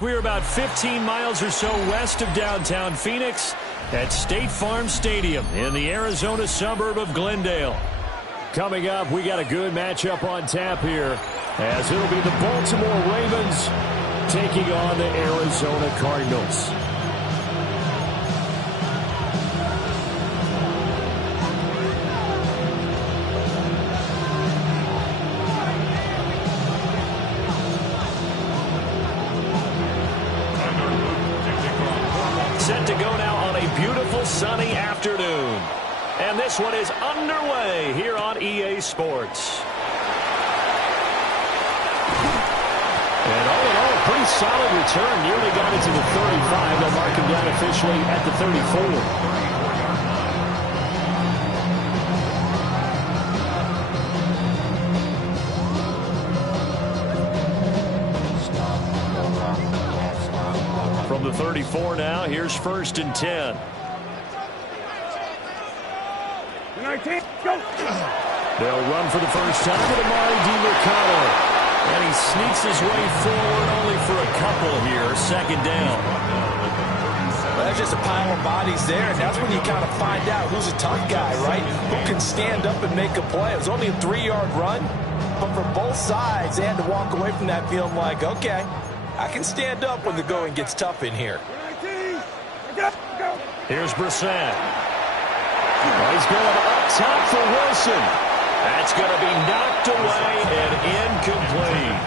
We're about 15 miles or so west of downtown Phoenix at State Farm Stadium in the Arizona suburb of Glendale. Coming up, we got a good matchup on tap here, as it'll be the Baltimore Ravens taking on the Arizona Cardinals. Set to go now on a beautiful sunny afternoon. And this one is underway here on EA Sports. And all in all, a pretty solid return. Nearly got it to the 35. They'll mark him down officially at the 34. From the 34 now, here's 1st and 10. They'll run for the first time with Amari DiMercado. And he sneaks his way forward only for a couple here. 2nd down. Well, there's just a pile of bodies there, and that's when you kind of find out who's a tough guy, right? Who can stand up and make a play. It was only a 3-yard run, but for both sides, they had to walk away from that feeling like, okay, I can stand up when the going gets tough in here. Here's Brissett. Well, he's going up top for Wilson. That's going to be knocked away and incomplete.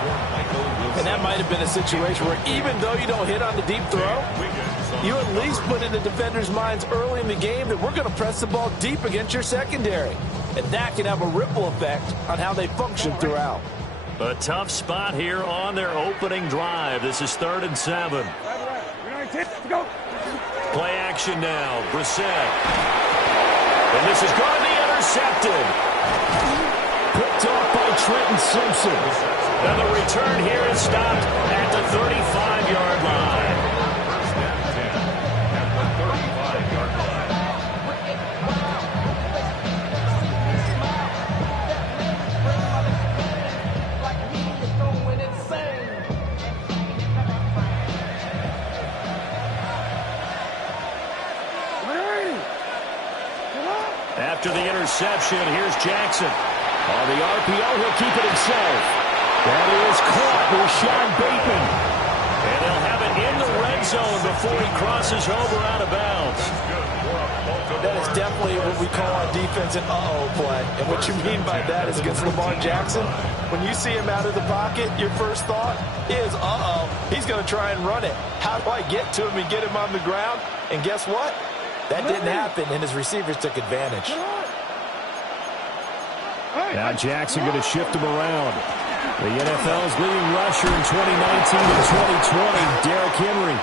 And that might have been a situation where even though you don't hit on the deep throw, you at least put in the defenders' minds early in the game that we're going to press the ball deep against your secondary. And that can have a ripple effect on how they function throughout. A tough spot here on their opening drive. This is 3rd and 7. Play action now. Brissett. And this is going to be intercepted. Picked off by Trenton Simpson. And the return here is stopped at the 35-yard line. After the interception, here's Jackson. On the RPO, he'll keep it himself. That is caught with Sean Bateman. And they'll have it in the red zone before he crosses over out of bounds. That is definitely what we call on defense an uh-oh play. And what you mean by that is against Lamar Jackson, when you see him out of the pocket, your first thought is, uh-oh, he's going to try and run it. How do I get to him and get him on the ground? And guess what? That didn't happen, and his receivers took advantage. Now Jackson going to shift him around. The NFL's leading rusher in 2019 and 2020, Derrick Henry.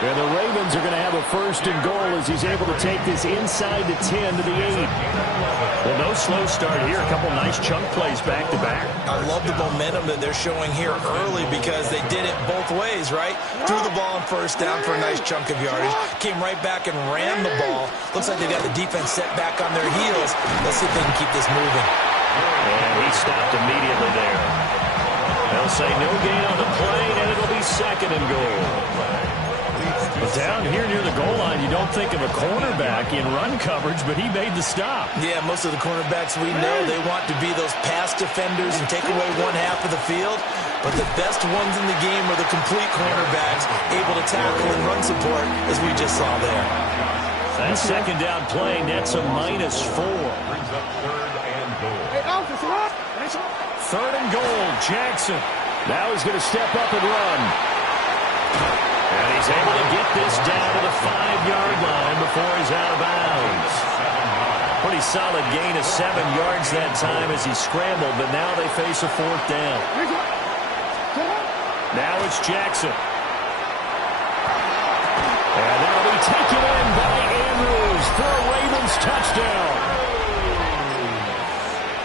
And the Ravens are going to have a 1st and goal as he's able to take this inside the 10 to the 8. Well, no slow start here. A couple nice chunk plays back-to-back. I love the momentum that they're showing here early because they did it both ways, right? Threw the ball on 1st down for a nice chunk of yardage. Came right back and ran the ball. Looks like they got the defense set back on their heels. Let's see if they can keep this moving. And he stopped immediately there. They'll say no gain on the play, and it'll be 2nd and goal. But down here near the goal line, you don't think of a cornerback in run coverage, but he made the stop. Yeah, most of the cornerbacks we know, they want to be those pass defenders and take away one half of the field. But the best ones in the game are the complete cornerbacks, able to tackle and run support, as we just saw there. That 2nd down play nets a -4. 3rd and goal, Jackson. Now he's going to step up and run. And he's able to get this down to the 5-yard line before he's out of bounds. Pretty solid gain of 7 yards that time as he scrambled, but now they face a 4th down. Now it's Jackson. And that'll be taken in by Andrews for a Ravens touchdown.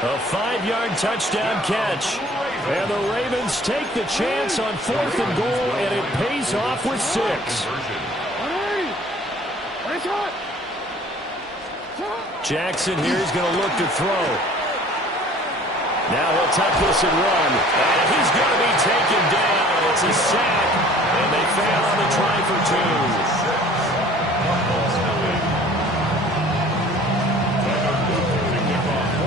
A 5-yard touchdown catch. And the Ravens take the chance on 4th and goal, and it pays off with 6. Jackson here is going to look to throw. Now he'll tuck this and run. And he's going to be taken down. It's a sack And they fail on the try for 2.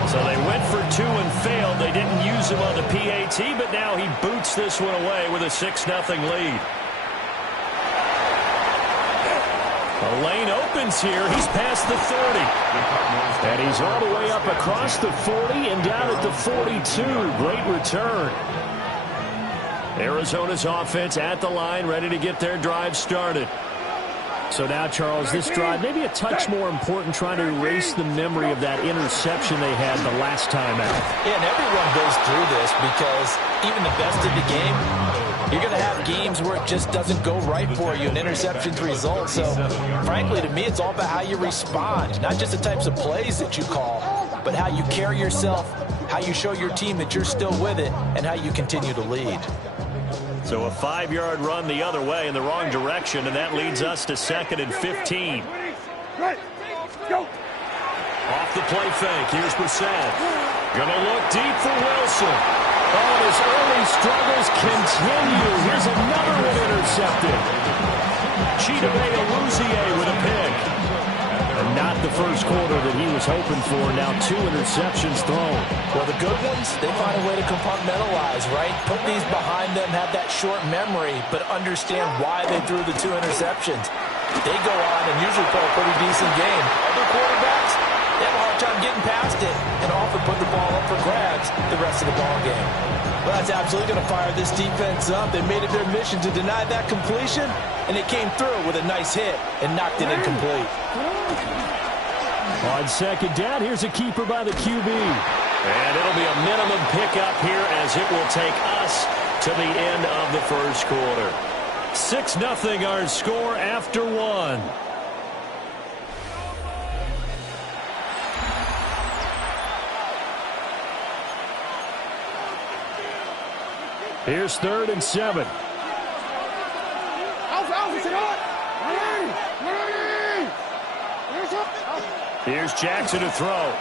So they went for 2 and failed. They didn't use him on the PAT, but now he boots this one away with a 6-0 lead. The lane opens here. He's past the 30. And he's all the way up across the 40 and down at the 42. Great return. Arizona's offense at the line, ready to get their drive started. So now, Charles, this drive maybe a touch more important, trying to erase the memory of that interception they had the last time out. Yeah, and everyone goes through this because even the best in the game, you're going to have games where it just doesn't go right for you, and interceptions result. So, frankly, to me, it's all about how you respond, not just the types of plays that you call, but how you carry yourself, how you show your team that you're still with it, and how you continue to lead. So a 5-yard run the other way in the wrong direction, and that leads us to 2nd and 15. Off the play fake, here's Brissett. Gonna look deep for Wilson. Oh, his early struggles continue. Here's another one intercepted. Chidobe Awuzie with a pick. And not the first quarter that he was hoping for. Now 2 interceptions thrown. Well, the good ones, they find a way to compartmentalize, right? Put these behind them, have that short memory, but understand why they threw the 2 interceptions. They go on and usually play a pretty decent game. Other quarterbacks, they have a hard time getting past it and often put the ball up for grabs the rest of the ball game. Well, that's absolutely going to fire this defense up. They made it their mission to deny that completion, and they came through with a nice hit and knocked it incomplete. On 2nd down, here's a keeper by the QB. And it'll be a minimum pickup here as it will take us to the end of the first quarter. 6-0 our score after 1. Here's 3rd and 7. Here's Jackson to throw.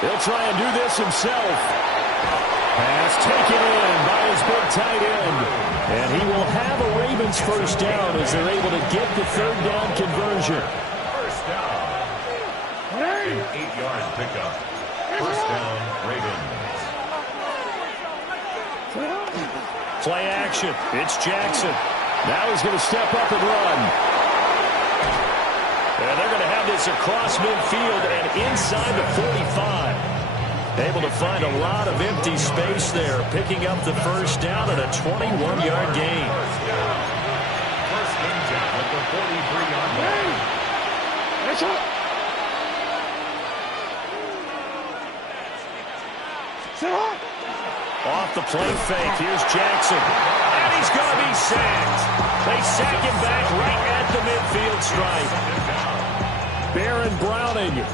He'll try and do this himself. Pass taken in by his big tight end. And he will have a Ravens first down as they're able to get the 3rd down conversion. First down. An 8-yard pickup. First down, Ravens. Play action. It's Jackson. Now he's going to step up and run. And they're going to have this across midfield and inside the 45. Able to find a lot of empty space there, picking up the first down and a 21-yard gain. First and 10 at the 43-yard line. Off the play fake, here's Jackson. And he's going to be sacked. They sack him back right at the midfield stripe. Baron Browning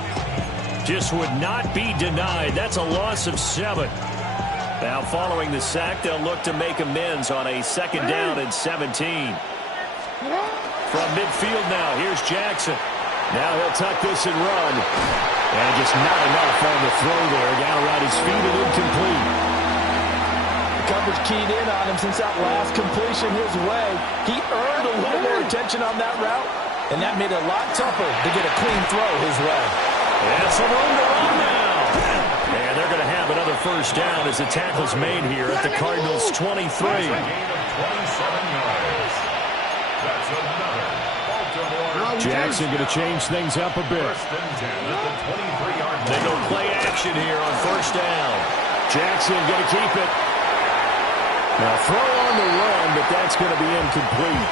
just would not be denied. That's a loss of 7. Now following the sack, they'll look to make amends on a 2nd down and 17. From midfield now, here's Jackson. Now he'll tuck this and run. And just not enough on the throw there. Down around his feet and incomplete. Coverage keyed in on him since that last completion his way. He earned a little more attention on that route, and that made it a lot tougher to get a clean throw his way. And some room to run now. And they're going to have another first down as the tackle's made here at the Cardinals' 23. That's a gain of 27 yards. That's another Baltimore. Jackson going to change things up a bit. First and 10 at the 23-yard line. They go play action here on first down. Jackson going to keep it. Now throw on the run, but that's going to be incomplete.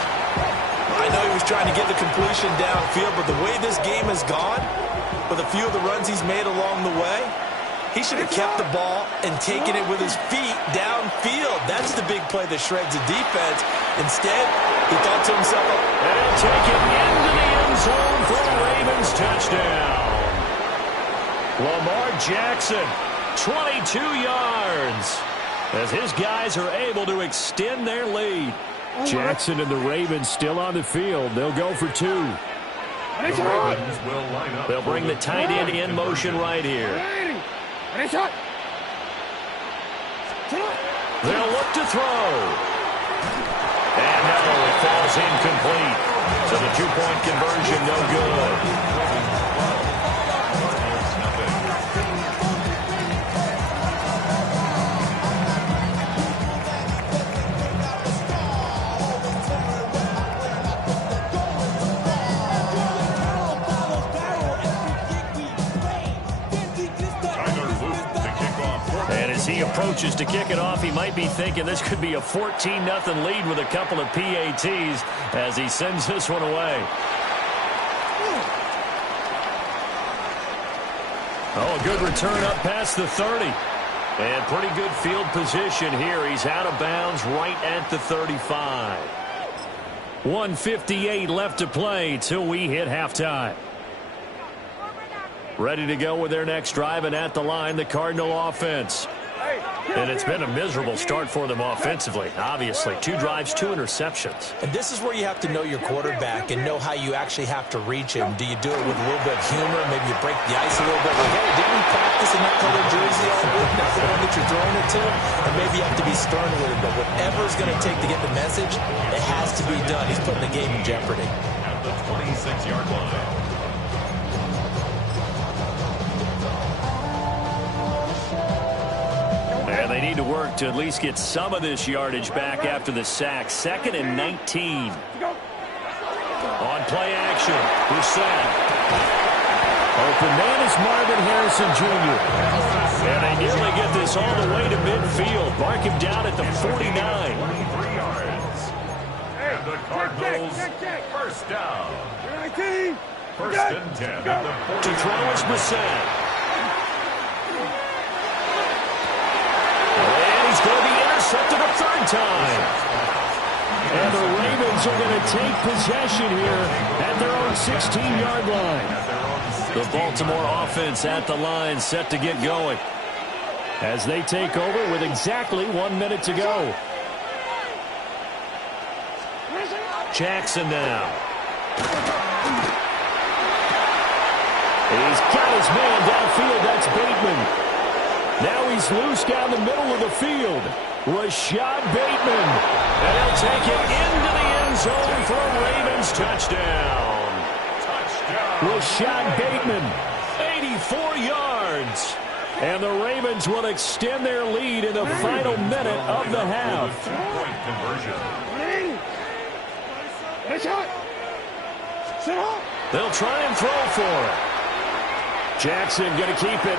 I know he was trying to get the completion downfield, but the way this game has gone, with a few of the runs he's made along the way, he should have kept the ball and taken it with his feet downfield. That's the big play that shreds the defense. Instead, he thought to himself, and take it into the end zone for a Ravens touchdown. Lamar Jackson, 22 yards. As his guys are able to extend their lead. Jackson and the Ravens still on the field. They'll go for 2. The Ravens will line up. They'll bring the tight end in motion right here. They'll look to throw. And no, it falls incomplete. So the two-point conversion no good. He approaches to kick it off. He might be thinking this could be a 14-0 lead with a couple of PATs as he sends this one away. Oh, a good return up past the 30. And pretty good field position here. He's out of bounds right at the 35. 1:58 left to play till we hit halftime. Ready to go with their next drive, and at the line, the Cardinal offense. And it's been a miserable start for them offensively, obviously. 2 drives, 2 interceptions. And this is where you have to know your quarterback and know how you actually have to reach him. Do you do it with a little bit of humor? Maybe you break the ice a little bit. Like, hey, didn't we practice in that color jersey all week? That's the one that you're throwing it to? And maybe you have to be stern with it. But whatever it's going to take to get the message, it has to be done. He's putting the game in jeopardy. At the 26-yard line. And they need to work to at least get some of this yardage back after the sack. 2nd and 19. On play action, Brissett. Open man is Marvin Harrison Jr. And they nearly get this all the way to midfield. Mark him down at the 49. 23 yards. And the Cardinals first down. First and 10 at the 49. To throw is Brissett. He's going to be intercepted a 3rd time. And the Ravens are going to take possession here at their own 16-yard line. The Baltimore offense at the line, set to get going as they take over with exactly 1 minute to go. Jackson now. He's got his man downfield. That's Bateman. Now he's loose down the middle of the field. Rashad Bateman. And he'll take it into the end zone for a Ravens touchdown. Rashad Bateman, 84 yards. And the Ravens will extend their lead in the final minute of the half. They'll try and throw for it. Jackson going to keep it.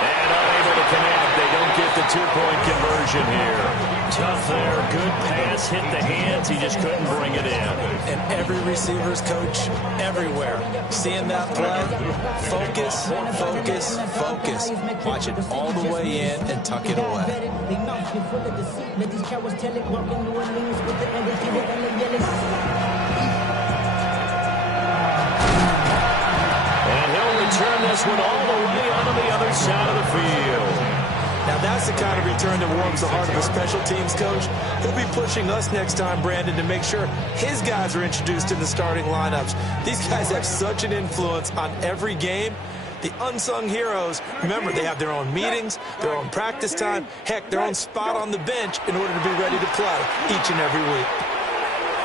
And unable to connect. They don't get the 2-point conversion here. Tough there. Good pass. Hit the hands. He just couldn't bring it in. And every receiver's coach everywhere. Seeing that play, focus, focus, focus. Watch it all the way in and tuck it away. Turn this one all the way onto the other side of the field. Now that's the kind of return that warms the heart of a special teams coach. He'll be pushing us next time, Brandon, to make sure his guys are introduced in the starting lineups. These guys have such an influence on every game. The unsung heroes, remember, they have their own meetings, their own practice time, heck, their own spot on the bench in order to be ready to play each and every week.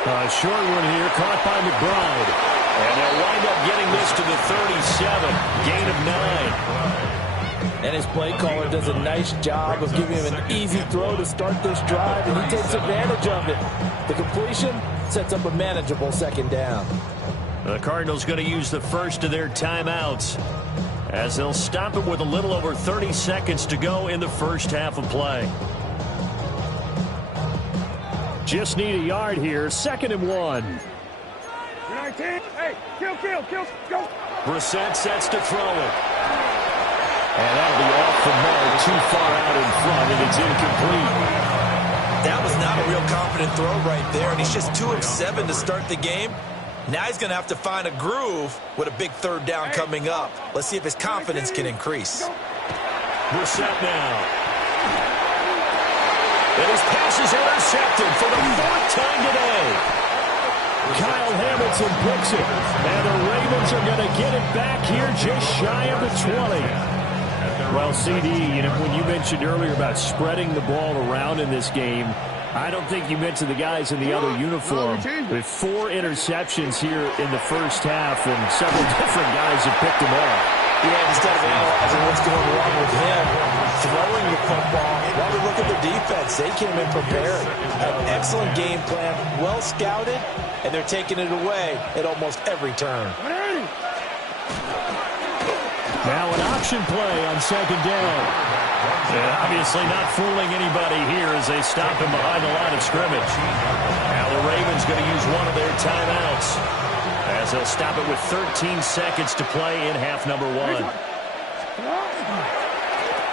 A short one here, caught by McBride. And they'll wind up getting this to the 37, gain of 9. And his play caller does a nice job of giving him an easy throw to start this drive, and he takes advantage of it. The completion sets up a manageable 2nd down. The Cardinals going to use the first of their timeouts as they'll stop it with a little over 30 seconds to go in the first half of play. Just need a yard here, 2nd and 1. Hey, kill, go. Brissett sets to throw it. And that'll be off the mark, too far out in front, and it's incomplete. That was not a real confident throw right there, and he's just 2 of 7 to start the game. Now he's going to have to find a groove with a big 3rd down coming up. Let's see if his confidence can increase. Brissett now. And his pass is intercepted for the 4th time today. Kyle Hamilton picks it, and the Ravens are going to get it back here just shy of the 20. Well, CD, when you mentioned earlier about spreading the ball around in this game, I don't think you mentioned the guys in the other uniform. With 4 interceptions here in the first half, and several different guys have picked him off. Yeah, instead of analyzing what's going wrong with him, throwing the football, while we look at the defense, they came in prepared. An excellent game plan, well scouted, and they're taking it away at almost every turn. Now an option play on second down. And obviously not fooling anybody here as they stop him behind the line of scrimmage. Now the Ravens going to use one of their timeouts as they'll stop it with 13 seconds to play in half number 1.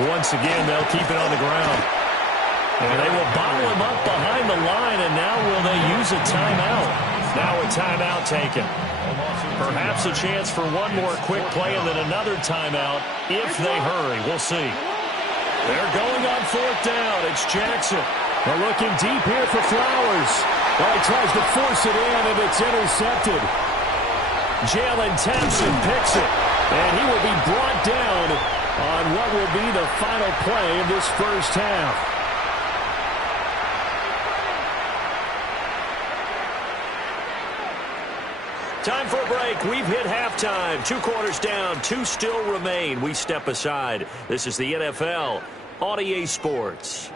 Once again, they'll keep it on the ground. And they will bottle him up behind the line, and now will they use a timeout? Now a timeout taken. Perhaps a chance for one more quick play and then another timeout if they hurry. We'll see. They're going on 4th down. It's Jackson. They're looking deep here for Flowers. Well, he tries to force it in, and it's intercepted. Jalen Thompson picks it, and he will be brought down on what will be the final play of this first half. Time for a break. We've hit halftime. 2 quarters down. 2 still remain. We step aside. This is the NFL on EA Sports.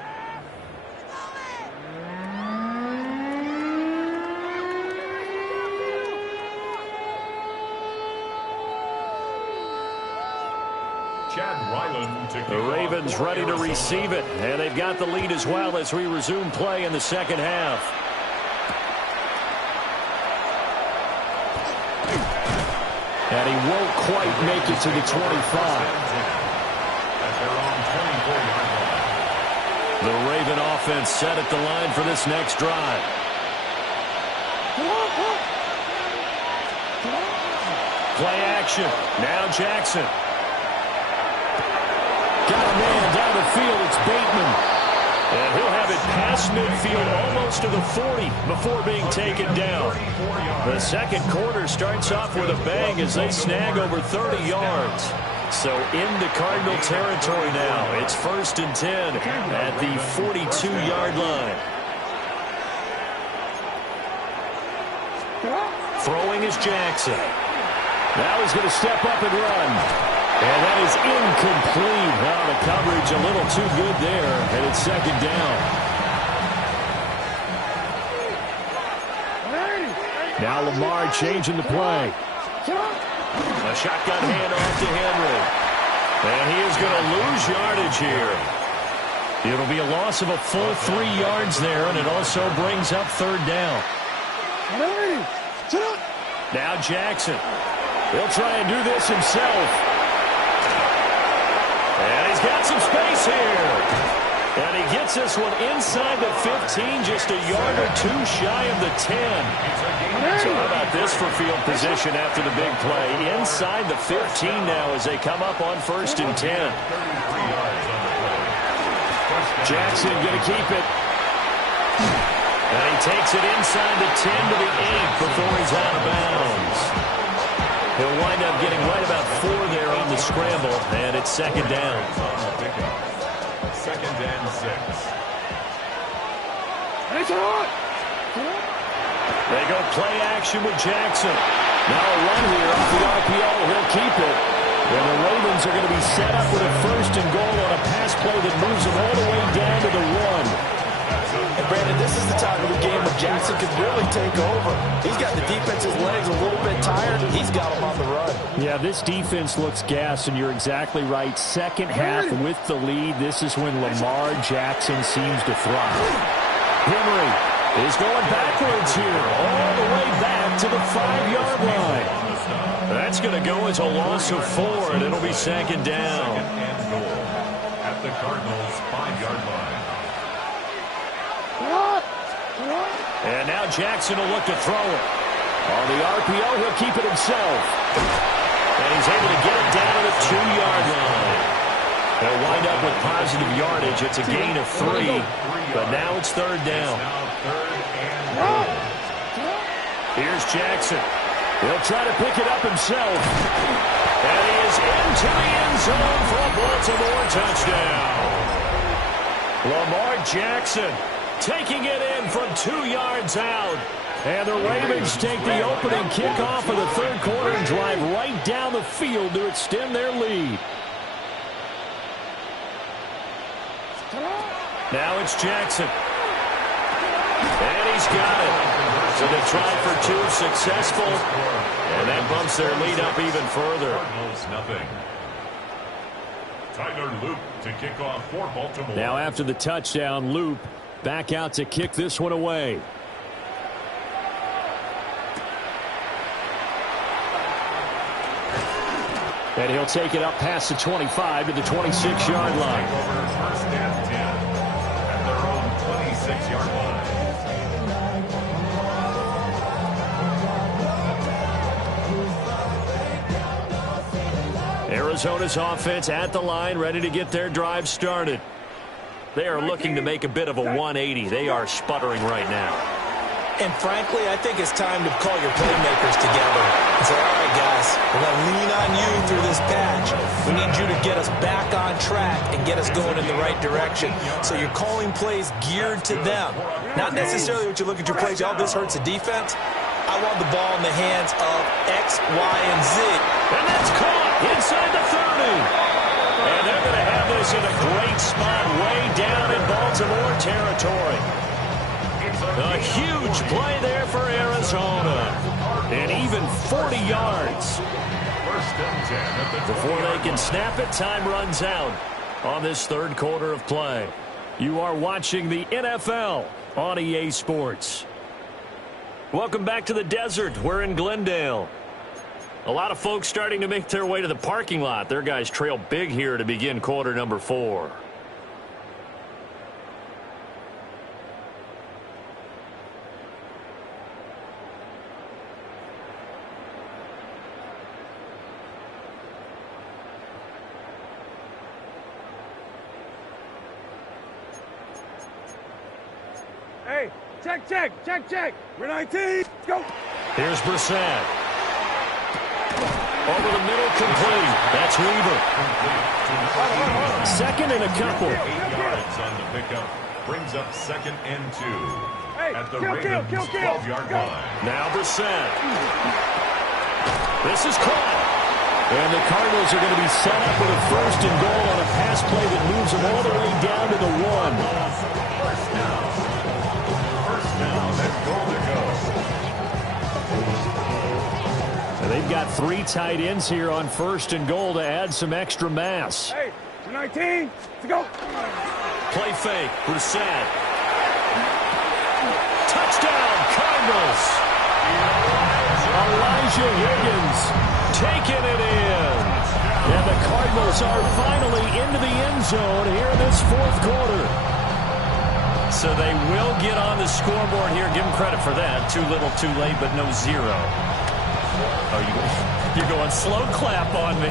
The Ravens ready to receive it, and they've got the lead as well as we resume play in the second half. And he won't quite make it to the 25. The Raven offense set at the line for this next drive. Play action. Now Jackson. Got a man down the field. It's Bateman. And he'll have it past midfield almost to the 40 before being taken down. The second quarter starts off with a bang as they snag over 30 yards. So into Cardinal territory now. It's 1st and 10 at the 42-yard line. Throwing is Jackson. Now he's going to step up and run. And that is incomplete. Well, the coverage a little too good there, and it's 2nd down. Now Lamar changing the play. A shotgun handoff to Henry. And he is going to lose yardage here. It'll be a loss of a full 3 yards there, and it also brings up 3rd down. Now Jackson. He'll try and do this himself. And he's got some space here. And he gets this one inside the 15, just a yard or 2 shy of the 10. So how about this for field position after the big play? Inside the 15 now as they come up on 1st and 10. Jackson going to keep it. And he takes it inside the 10 to the 8 before he's out of bounds. He'll wind up getting right about 4 there on the scramble, and it's 2nd down. 2nd and 6. They go play action with Jackson. Now a run here off the RPO. He'll keep it. And the Ravens are going to be set up with a 1st and goal on a pass play that moves them all the way down to the 1. And Brandon, this is the time of the game when Jackson could really take over. He's got the defense's legs a little bit tired. He's got them on the run. Yeah, this defense looks gassed, and you're exactly right. Second half with the lead, this is when Lamar Jackson seems to thrive. Henry is going backwards here, all the way back to the 5-yard line. That's going to go as a loss of 4, and it'll be 2nd down. And goal at the Cardinals' 5-yard line. And now Jackson will look to throw it. On the RPO, he'll keep it himself. And he's able to get it down to the 2-yard line. They'll wind up with positive yardage. It's a gain of 3, but now it's 3rd down. Here's Jackson. He'll try to pick it up himself. And he is into the end zone for a Baltimore touchdown. Lamar Jackson taking it in from 2 yards out. And the Ravens take the opening kickoff of the third quarter and drive right down the field to extend their lead. Now it's Jackson. And he's got it. So they tried for 2, successful. And that bumps their lead up even further. Cardinals nothing. Tyler Loop to kick off for Baltimore. Now after the touchdown, Loop back out to kick this one away. And he'll take it up past the 25 to the 26-yard line. First and 10 at their own 26-yard line. Arizona's offense at the line, ready to get their drive started. They are looking to make a bit of a 180. They are sputtering right now. And frankly, I think it's time to call your playmakers together and say, all right, guys, we're going to lean on you through this patch. We need you to get us back on track and get us going in the right direction. So you're calling plays geared to them. Not necessarily what you look at your plays, oh, this hurts the defense. I want the ball in the hands of X, Y, and Z. And that's caught inside the 30. And they're going to have this in a great spot way down in Baltimore territory. A huge play there for Arizona. And even 40 yards. Before they can snap it, time runs out on this third quarter of play. You are watching the NFL on EA Sports. Welcome back to the desert. We're in Glendale. A lot of folks starting to make their way to the parking lot. Their guys trail big here to begin quarter number 4. Hey, check. We're 19. Go. Here's Brissett. Over the middle, complete. That's Weaver. Second and a couple. 8 yards on the pickup. Brings up second and 2. At the Ravens' 12-yard line. Now Brissett. This is caught. And the Cardinals are going to be set up with a first and goal on a pass play that moves them all the way down to the 1. And they've got 3 tight ends here on first and goal to add some extra mass. Hey, 19. To go. Play fake. Brissett. Touchdown, Cardinals. Elijah Higgins taking it in. And the Cardinals are finally into the end zone here in this fourth quarter. So they will get on the scoreboard here. Give them credit for that. Too little, too late, but no 0. Oh, you're going slow clap on me.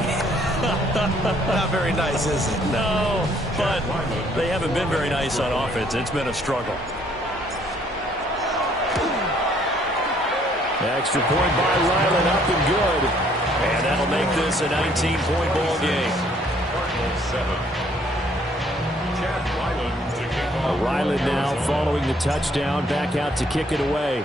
Not very nice, is it? No, but they haven't been very nice on offense. It's been a struggle. Extra point by Ryland, up and good. And that'll make this a 19-point ball game. Ryland now following the touchdown, back out to kick it away.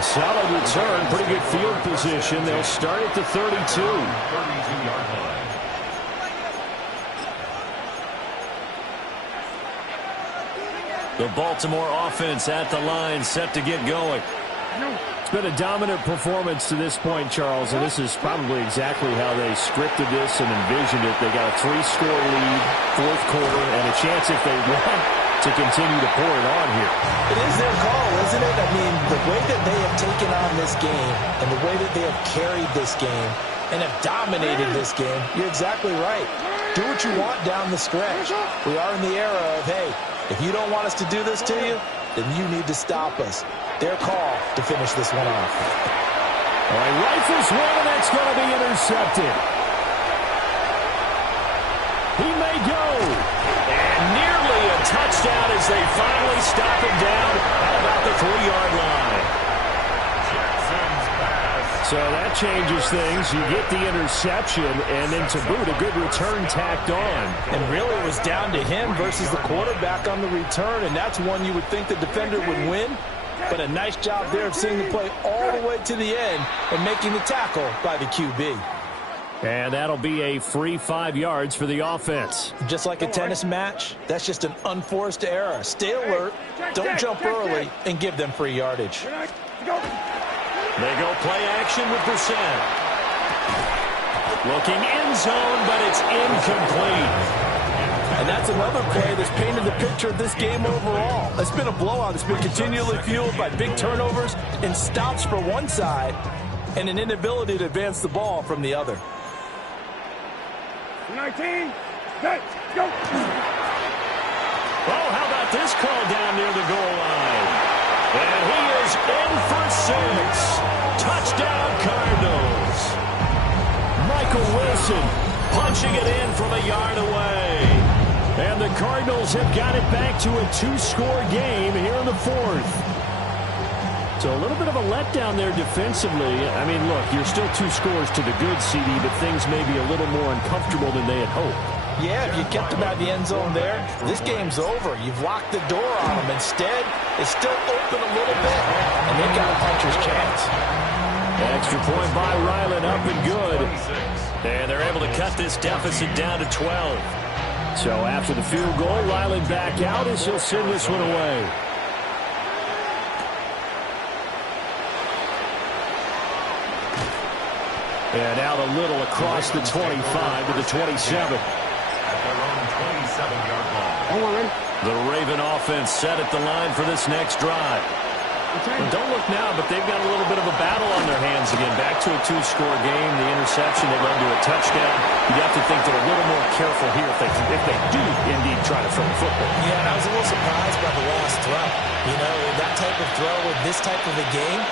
Solid return, pretty good field position. They'll start at the 32. 32-yard line. The Baltimore offense at the line, set to get going. It's been a dominant performance to this point, Charles, and this is probably exactly how they scripted this and envisioned it. They got a 3-score lead, fourth quarter, and a chance if they want to continue to pour it on here. It is their call, isn't it? I mean, the way that they have taken on this game and the way that they have carried this game and have dominated this game, you're exactly right. Do what you want down the stretch. We are in the era of, hey, if you don't want us to do this to you, then you need to stop us. Their call to finish this one off. All right, rifles one, and that's going to be intercepted. He may go. And nearly a touchdown as they finally stop him down at about the 3-yard line. Jackson's pass. So that changes things. You get the interception, and then to boot, a good return tacked on. And really it was down to him versus the quarterback on the return, and that's one you would think the defender would win. But a nice job there of seeing the play all the way to the end and making the tackle by the QB. And that'll be a free 5 yards for the offense. Just like a tennis match, that's just an unforced error. Stay alert, don't jump early, and give them free yardage. They go play action with Brissett. Looking end zone, but it's incomplete. And that's another play that's painted the picture of this game overall. It's been a blowout. It's been continually fueled by big turnovers and stops for one side and an inability to advance the ball from the other. 19, set, go! Oh, how about this call down near the goal line? And he is in for 6. Touchdown, Cardinals. Michael Wilson punching it in from a yard away. And the Cardinals have got it back to a 2-score game here in the 4th. So a little bit of a letdown there defensively. I mean, look, you're still 2 scores to the good, CD, but things may be a little more uncomfortable than they had hoped. Yeah, if you kept them out of the end zone there, this game's over. You've locked the door on them. Instead, it's still open a little bit, and they've got a puncher's chance. Extra point by Ryland, up and good. And they're able to cut this deficit down to 12. So after the field goal, Ryland back out as he'll send this one away. And out a little across the 25 to the 27. The Raven offense set at the line for this next drive. And don't look now, but they've got a little bit of a battle on their hands again. Back to a 2-score game. The interception that led to a touchdown. You'd have to think they're a little more careful here if they do indeed try to throw the football. Yeah, and I was a little surprised by the last throw. You know, that type of throw with this type of a game,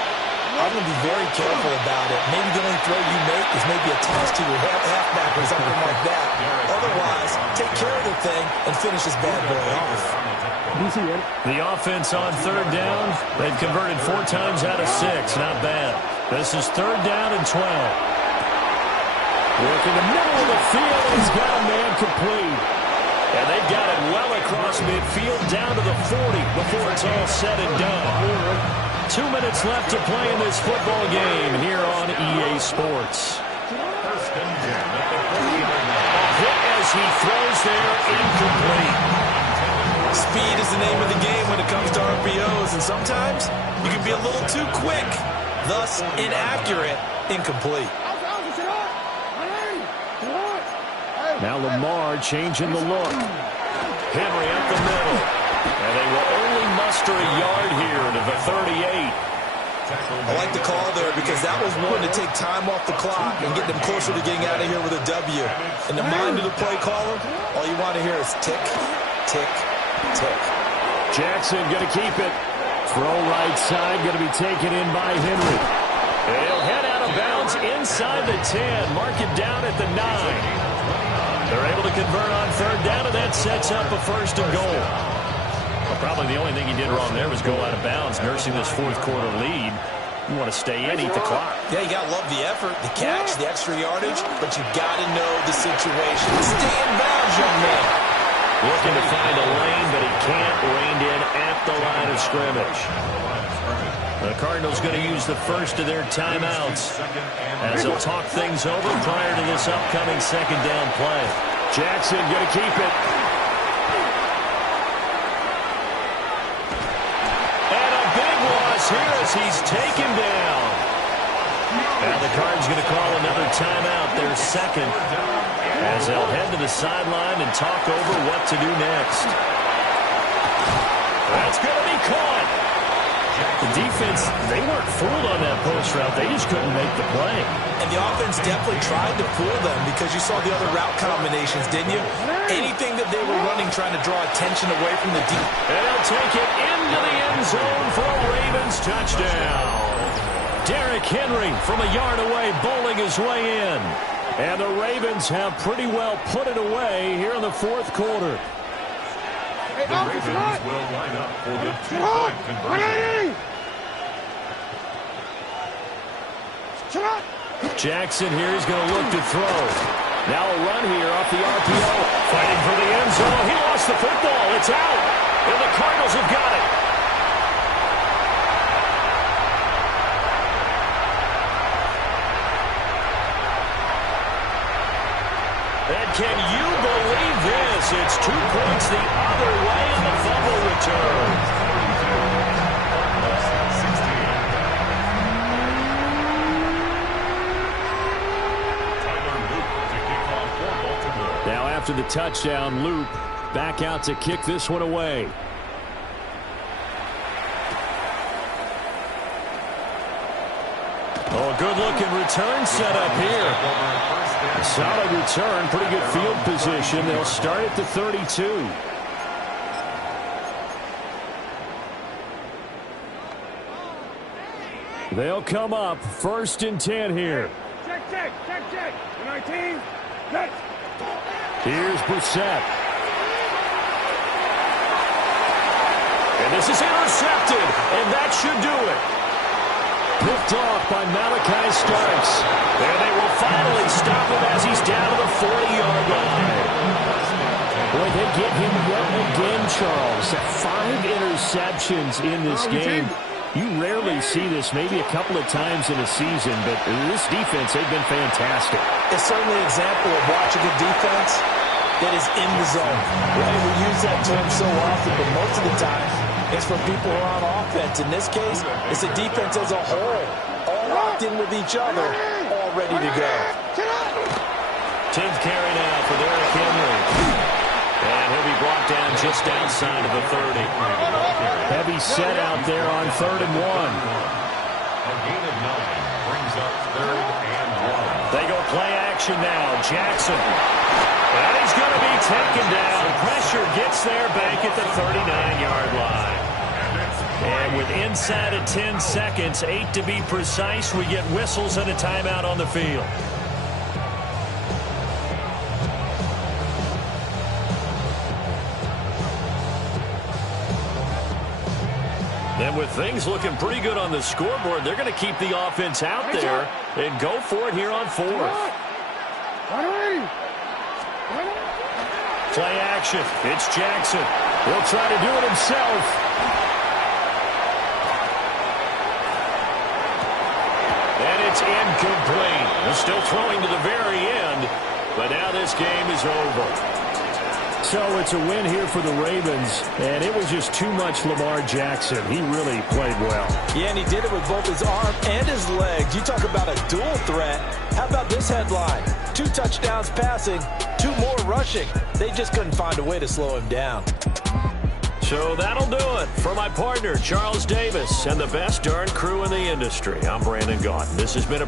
I'm going to be very careful about it. Maybe the only throw you make is maybe a toss to your halfback or something like that. Otherwise, take care of the thing and finish this bad boy off. The offense on 3rd down. They've converted 4 times out of 6. Not bad. This is 3rd down and 12. Work in the middle of the field. He's got a man complete. And they've got it well across midfield down to the 40 before it's all said and done. 2 minutes left to play in this football game here on EA Sports. Hit as he throws there, incomplete. Speed is the name of the game when it comes to RPOs, and sometimes you can be a little too quick, thus inaccurate, incomplete. Now Lamar changing the look. Henry up the middle. And they will only muster a yard here to the 38. I like the call there because that was one to take time off the clock and get them closer to getting out of here with a W. In the mind of the play caller, all you want to hear is tick, tick, tick. Jackson going to keep it. Throw right side, going to be taken in by Henry. He'll head out of bounds inside the 10. Mark it down at the 9. They're able to convert on 3rd down, and that sets up a 1st and goal. Well, probably the only thing he did wrong there was go out of bounds, nursing this 4th quarter lead. You want to stay in, eat the clock. Yeah, you got to love the effort, the catch, the extra yardage, but you got to know the situation. Stay in bounds, young man. Looking to find a lane, but he can't. Reined in at the line of scrimmage. The Cardinals going to use the first of their timeouts as they'll talk things over prior to this upcoming 2nd down play. Jackson going to keep it. And a big loss here as he's taken down. And the Cards going to call another timeout, their 2nd, as they'll head to the sideline and talk over what to do next. That's going to be caught. The defense, they weren't fooled on that post route. They just couldn't make the play. And the offense definitely tried to fool them because you saw the other route combinations, didn't you? Anything that they were running trying to draw attention away from the deep. And they'll take it into the end zone for a Ravens touchdown. Derrick Henry from a yard away bowling his way in. And the Ravens have pretty well put it away here in the 4th quarter. The Ravens will line up for the 2-point conversion. Jackson here is going to look to throw. Now a run here off the RPO. Fighting for the end zone. He lost the football. It's out. And the Cardinals have got it. And can you believe this? It's 2 points the other way on the fumble return. Now after the touchdown, Loop back out to kick this one away. Oh, a good-looking return set up here. Solid return, pretty good field position. They'll start at the 32. They'll come up 1st and 10 here. Check. 19. Set. Here's Brissett. And this is intercepted, and that should do it. Picked off by Malachi Starks. And they will finally stop him as he's down to the 40-yard line. Boy, they get him yet again, Charles. 5 interceptions in this game. You rarely see this, maybe a couple of times in a season, but this defense, they've been fantastic. It's certainly an example of watching a defense that is in the zone. Right? We use that term so often, but most of the time, it's for people who are on offense. In this case, it's a defense as a whole, all locked in with each other, all ready to go. 10th carry now for Derrick Henry. And he'll be brought down just outside of the 30. Heavy set out there on 3rd and 1. A gain of 9 brings up 3rd and 1. They go play action now. Jackson. And he's going to be taken down. Pressure gets there back at the 39-yard line. And with inside of 10 seconds, 8 to be precise, we get whistles and a timeout on the field. And with things looking pretty good on the scoreboard, they're going to keep the offense out there and go for it here on 4th. Play action. It's Jackson. He'll try to do it himself. And it's incomplete. They're still throwing to the very end, but now this game is over. So it's a win here for the Ravens, and it was just too much Lamar Jackson. He really played well. Yeah, and he did it with both his arm and his legs. You talk about a dual threat. How about this headline? 2 touchdowns passing, 2 more rushing. They just couldn't find a way to slow him down. So that'll do it for my partner, Charles Davis, and the best darn crew in the industry. I'm Brandon Gaudin. This has been a